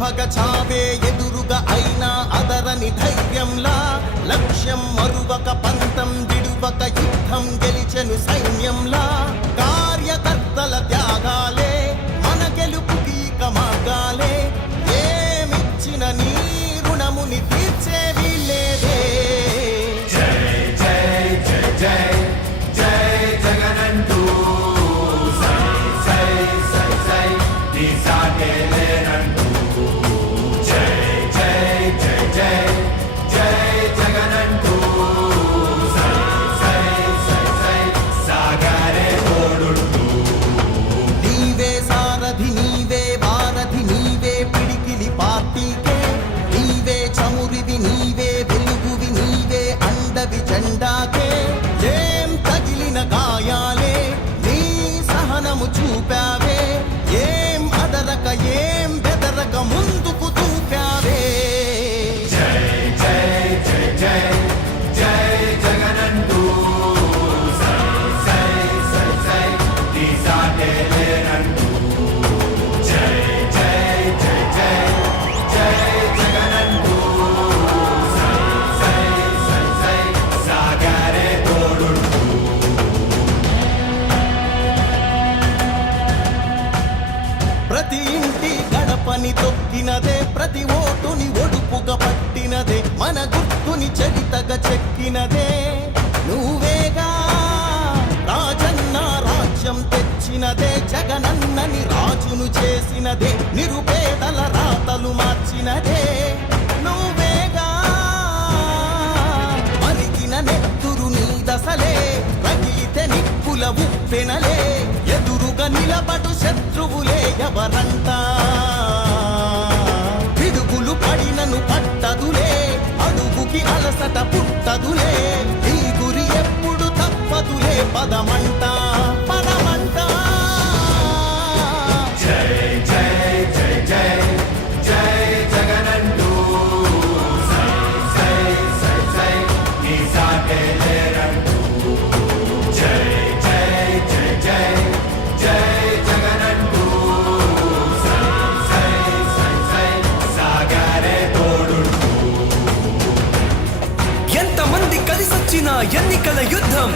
భగ చావే ఎదురుగా అయినా అదరని ధైర్యంలా లక్ష్యం మరువక పంతం విడువక యుద్ధం గెలిచెను సైన్యంలా కార్యకర్తల త్యాగాలే మన గెలుపుకి మార్గాలే ఏమిచ్చిన నీ రుణముని తీర్చేవి లేదే జై జై జై జై జై జగనంటూ సై సై సై సై నీ సాటే లేనంటూ జై జై జై జై జై జగనంటూ సై సై సై సై సాగరే తోడుంటూ నీవే సారథి నీవే వారధి నీవే పిడికిలి పార్టీకే నీవే చమురివి నీవే వెలుగువి నీవే అండవి జెండాకే ఏం తగిలిన గాయాలే నీ సహనము చూపావే ఏం అదరక ఏం బెదరక ముందుకు చూపావే జై జై జై జై జై జగనంటూ సై సై సై సై నీ సాటే లేనంటూ జై జై జై జై జై జగనంటూ సై సై సై సై సాగరే తోడుంటూ ప్రతి ఇంటి గడపని తొక్కినదే ప్రతి ఓటుని ఒడుపుగా పట్టినదే మన గుర్తుని చరితగా చెక్కినదే నువ్వేగా రాజన్న రాజ్యం తెచ్చినదే జగనన్నని రాజును చేసినదే నిరుపేదల రాతలు మార్చినదే నువ్వేగా మరిగిన నెత్తురు నీ దశలే రగిలితే నిప్పుల ఉప్పెనలే ఎదురుగా నిలబడు శత్రువులే ఎవరంతా పిడుగులు పడినను పట్టదులే అడుగుకి అలసట పుట్టదులే ఈ గురి ఎప్పుడు తప్పదులే పదమంట పదమంట జై జై జై జై జై జగనంటూ సై సై సై సై నీ సాటే లేనంటూ జై జై జై జై జై జగనంటూ సై సై సై సై సాగరే తోడుంటూ ఎంతమంది కలిసొచ్చిన ఎన్నికల యుద్ధం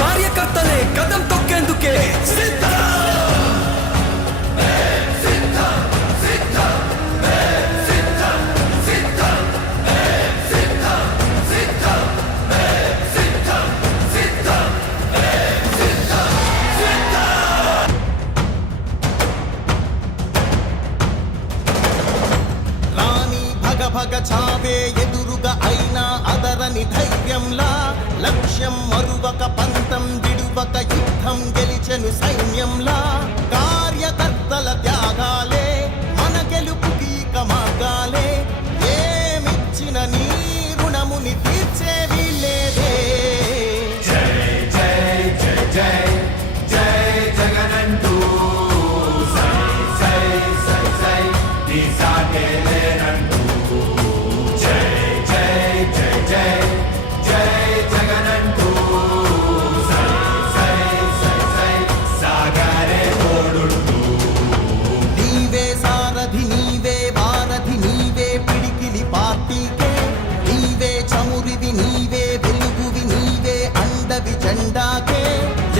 కార్యకర్తలే కదం తొక్కేందుకే సిద్ధం రాణి భగ భగ చావే ఎదురుగా అయినా అదరని ధైర్యంలా లక్ష్యం మరువక పంతం విడువక యుద్ధం గెలిచెను సైన్యంలా కార్యకర్తల త్యాగాలే మన గెలుపుకి మార్గాలే ఏమిచ్చిన నీ రుణముని తీర్చేవి లేదే జై జై జై జై జై జగనంటూ సై సై సై సై నీ సాటే లేనంటూ జై జై జై జై జై జగనంటూ సై సై సై సై సాగరే తోడుంటూ నీవే సారథి నీవే వారధి నీవే పిడికిలి పార్టీకే నీవే చమురివి నీవే వెలుగువి నీవే అండవి జెండాకే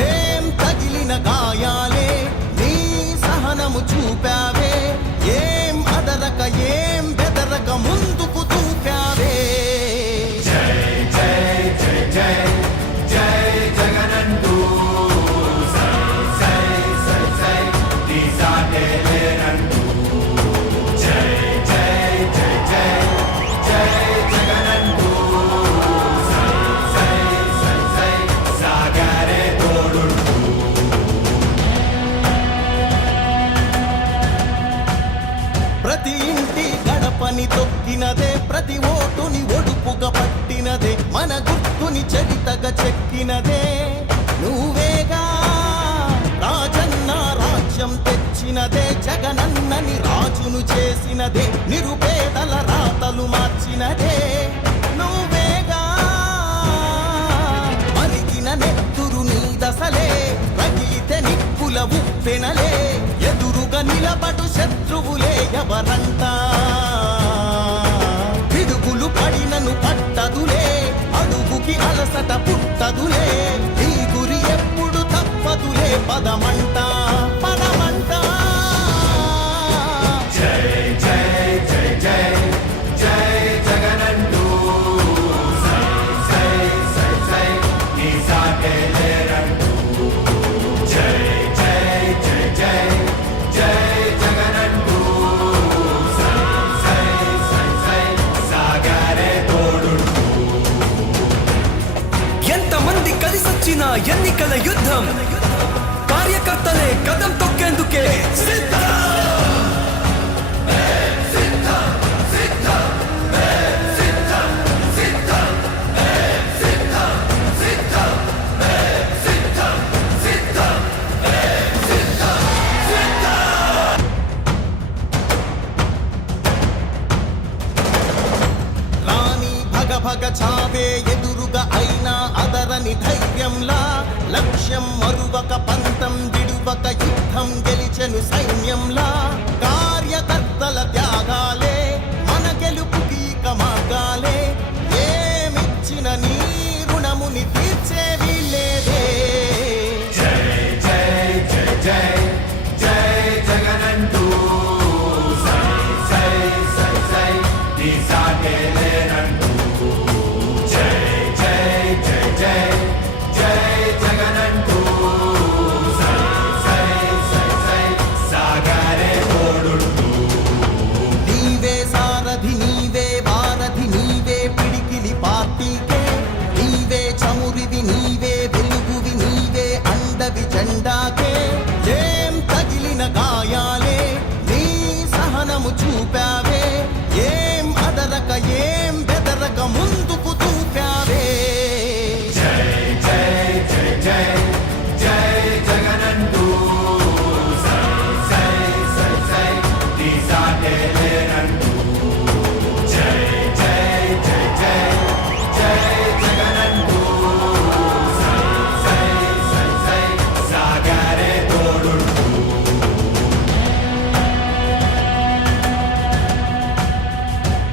ఏం తగిలిన గాయాలే నీ సహనము చూపావే ఏం అదరక ఏం బెదరక ముందుకు చూపావే జై జై జై జై జై జగనంటూ సై సై సై సై నీ సాటే లేనంటూ జై జై జై జై జై జగనంటూ సై సై సై సై సాగరే తోడుంటూ ప్రతి ఇంటి గడపని తొక్కినదే ప్రతి ఓటుని ఒడుపుగా పట్టినదే మన గుర్తుని చరితగా చెక్కినదే నువ్వేగా రాజన్న రాజ్యం తెచ్చినదే జగనన్నని రాజును చేసినదే నిరుపేదల రాతలు మార్చినదే నువ్వేగా మరిగిన నెత్తురు నీ దశలే రగిలితే నిప్పుల ఉప్పెనలే ఎదురుగా నిలబడు శత్రువులే ఎవరంట పిడుగులు పడినను పట్టదులే అడుగుకి అలసట పుట్టదులే ఈ గురి ఎప్పుడు తప్పదులే పదమంట పదమంట జై జై జై జై జై జగనంటూ సై సై సై సై నీ సాటే లేరంటూ జై జై జై జై జై జగనంటూ సై సై సై సై సాగరే తోడుంటూ ఎంతమంది కలిసొచ్చిన ఎన్నికల యుద్ధం కార్యకర్తలే కదం తొక్కేందుకే సిద్ధం భగ చావే ఎదురుగా అయినా అదరని ధైర్యంలా లక్ష్యం మరువక పంతం విడువక యుద్ధం గెలిచెను సైన్యంలా కార్యకర్తల త్యాగాలే మన గెలుపుకి ఇక మార్గాలే ఏమిచ్చిన నీ రుణముని తీర్చేవి లేదే జై జై జై జై జై జగనంటూ సై సై సై సై నీ సాటే లేరంటూ జై జై జై జై జై జగనంటూ సై సై సై సై సాగరే తోడుంటూ నీవే సారథి నీవే వారధి నీవే పిడికిలి పార్టీకే నీవే చమురివి నీవే వెలుగువి నీవే అండవి జెండాకే ఏం తగిలిన గాయాలే నీ సహనము చూపావే ఏం అదరక ఏం బెదరక ముందుకు చూపావే జై జై జై జై జై జగనంటూ సై సై సై సై నీ సాటే లేరంటూ జై జై జై జై జై జగనంటూ సై సై సై సై సాగరే తోడుంటూ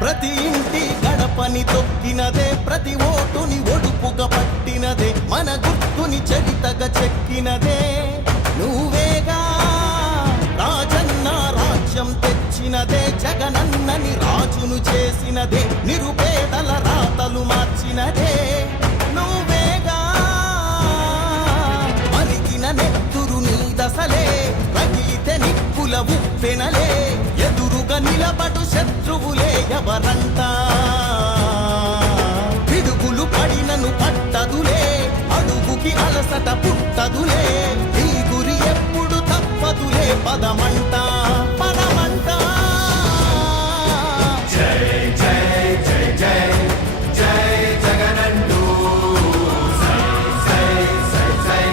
ప్రతి ఇంటి గడపని తొక్కినదే ప్రతి ఓటుని ఒడుపుగా పట్టినదే మన గుర్తుని చరితగా చెక్కినదే నువ్వేగా రాజన్న రాజ్యం తెచ్చినదే జగనన్నని రాజును చేసినదే నిరుపేదల రాతలు మార్చినదే నువ్వేగా మరిగిన నెత్తురు నీ దశలే రగిలితే నిప్పుల ఉప్పెనలే ఎదురుగా నిలబడు శత్రువులే ఎవరంట పిడుగులు పడినను పట్టదులే అడుగుకి అలసట పుట్టదులే ఈ గురి ఎప్పుడు తప్పదులే పదమంట పదమంట జై జై జై జై జై జగనంటూ సై సై సై సై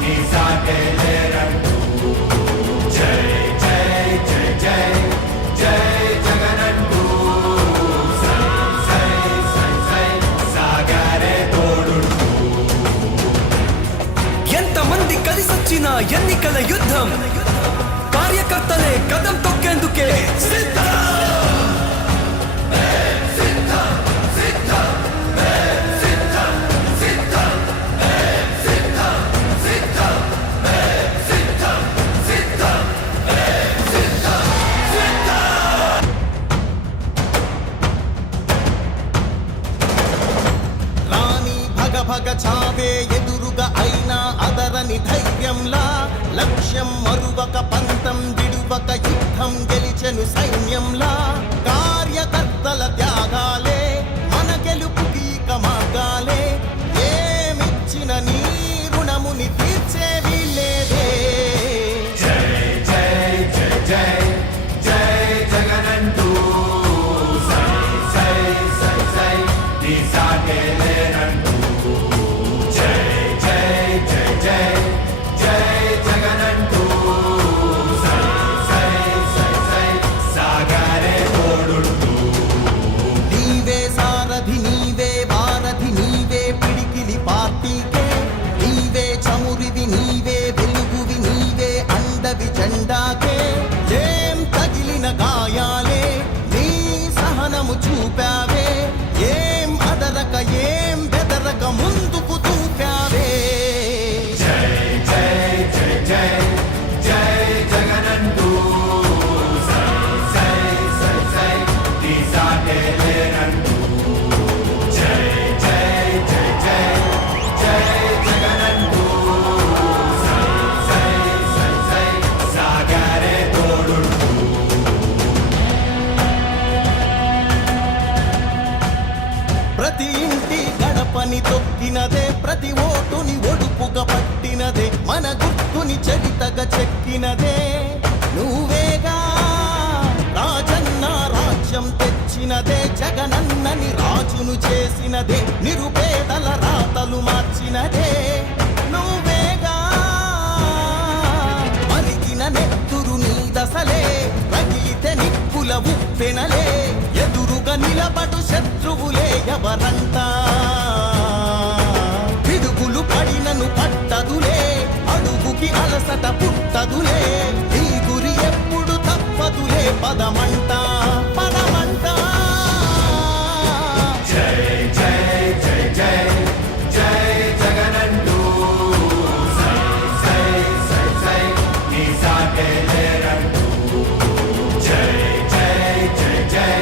నీ సాటే లేరంటూ జై జై జై జై జై జగనంటూ సై సై సై సై సాగరే తోడుంటూ ఎంతమంది కలిసొచ్చిన ఎన్నికల యుద్ధం కార్యకర్తలే కదం తొక్కేందుకే సిద్ధం భగ చావే ఎదురుగా అయినా అదరని ధైర్యంలా లక్ష్యం మరువక పంతం విడువక యుద్ధం గెలిచెను సైన్యంలా కార్యకర్తల త్యాగాలే మన గెలుపుకి ఇక మార్గాలే ఏమిచ్చిన నీ రుణముని తీర్చేవి లేదే జై జై జై జై జై జగనంటూ సై సై సై సై నీ సాటే లేరంటూ జై జై జై జై జై జగనంటూ సై సై సై సై సాగరే తోడుంటూ నీవే సారథి నీవే వారధి నీవే మన గుర్తుని చరితగా చెక్కినదే నువ్వేగా రాజన్న రాజ్యం తెచ్చినదే జగనన్నని రాజును చేసినదే నిరుపేదల రాతలు మార్చినదే నువ్వేగా మరిగిన నెత్తురు నీ దశలే రగిలితే నిప్పుల ఉప్పెనలే ఎదురుగా నిలబడు శత్రువులే ఎవరంతా పిడుగులు పడినను పట్టదులే అడుగుకి అలసట పుట్టదులే ఈ గురి ఎప్పుడు తప్పదులే పదమంట పదమంట జై జై జై జై జై జగనంటూ సై సై సై సై నీ సాటే లేరంటూ జై జై జై జై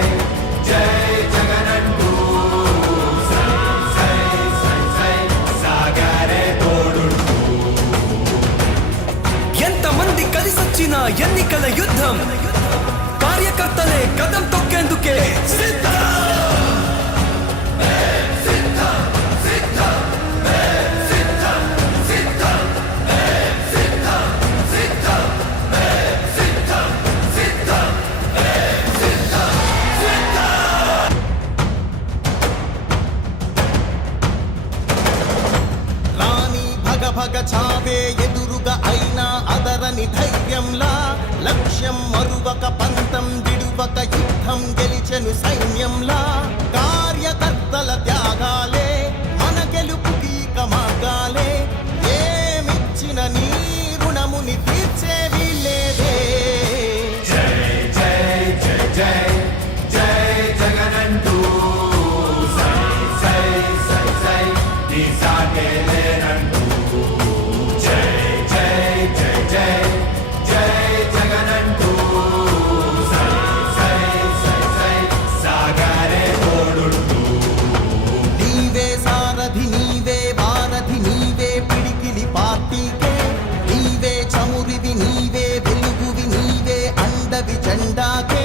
జై జగనంటూ సై సై సై సై సాగరే తోడుంటూ ఎంతమంది కలిసొచ్చిన ఎన్నికల యుద్ధం కార్యకర్తలే కదం తొక్కేందుకే సిద్ధం రాణి భగ భగ చావే ఎదురుగా అయినా అదరని ధైర్యంలా లక్ష్యం మరువక పంతం విడువక యుద్ధం గెలిచెను సైన్యంలా కార్యకర్తల త్యాగాలే మన గెలుపుకి ఇక మార్గాలే ఏమిచ్చిన నీ రుణముని తీర్చేవి లేదే జై జై జై జై జై జగనంటూ సై సై సై సై నీ సాటే లేనంటూ జై జై జై జై జై జగనంటూ సై సై సై సై సాగరే తోడుంటూ నీవే సారథి నీవే వారధి నీవే పిడికిలి పార్టీకే నీవే చమురివి నీవే వెలుగువి నీవే అండవి జెండాకే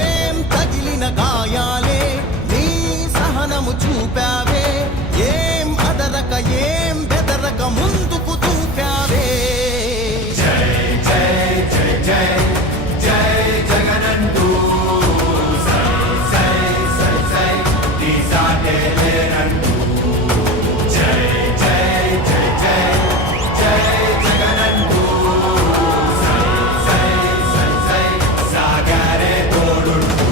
ఏం తగిలిన గాయాలే నీ సహనము చూపావే ఏం అదరక ఏం బెదరక ముందుకు చూపావే జై జై జై జై జై జగనంటూ సై సై సై సై నీ సాటే లేనంటూ జై జై జై జై జై జగనంటూ సై సై సై సై సాగరే తోడుంటూ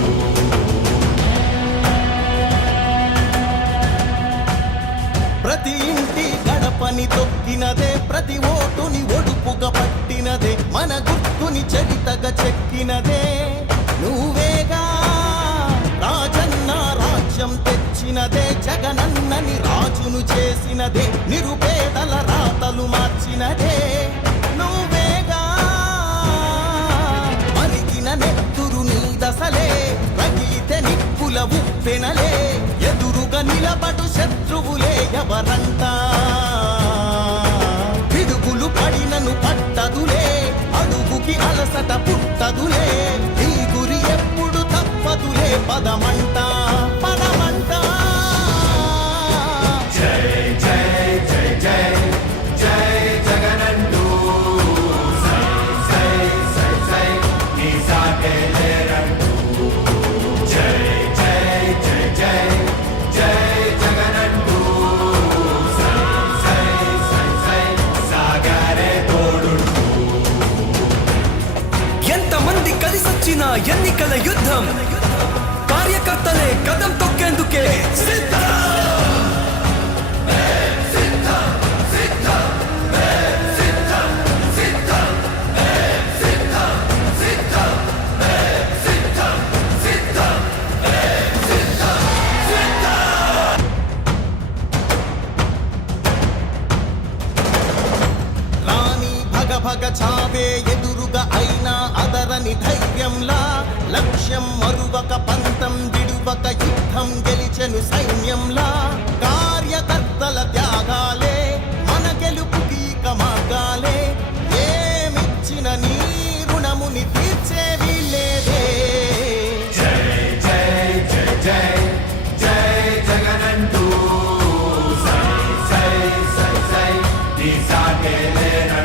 ప్రతి ఇంటి గడపని తొక్కినదే ప్రతి ఓటుని ఒడుపుగా పట్టినదే మన గుర్తుని చరితగా చెక్కినదే నువ్వేగా రాజన్న రాజ్యం తెచ్చినదే జగనన్నని రాజును చేసినదే నిరుపేదల రాతలు మార్చినదే నువ్వేగా మరిగిన నెత్తురు నీ దశలే రగిలితే నిప్పుల ఉప్పెనలే ఎదురుగా నిలబడు శత్రువులే ఎవరంతా పిడుగులు పడినను పట్టదులే అడుగుకి అలసట పుట్టదులే ఈ గురి ఎప్పుడు తప్పదులే పదమంట పదమంట జై జై జై జై జై జగనంటూ సై సై సై సై నీ సాటే లేరంటూ జై జై జై జై జై జగనంటూ సై సై సై సై సాగరే తోడుంటూ ఎంతమంది కలిసొచ్చిన ఎన్నికల యుద్ధం కార్యకర్తలే కదం తొక్కేందుకే సిద్ధం రాణి భగ భగ చావే ఎదురుగా అయినా అదరని ధైర్యంలా లక్ష్యం మరువక పంతం విడువక యుద్ధం గెలిచెను సైన్యంలా కార్యకర్తల త్యాగాలే మన గెలుపుకి ఇక మార్గాలే ఏమిచ్చిన నీ రుణముని తీర్చేవి లేదే జై జై జై జై జై జగనంటూ సై సై సై సై నీ సాటే లేనంటూ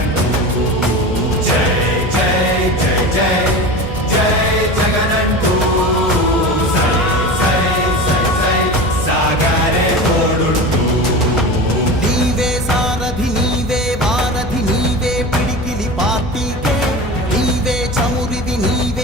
నీవే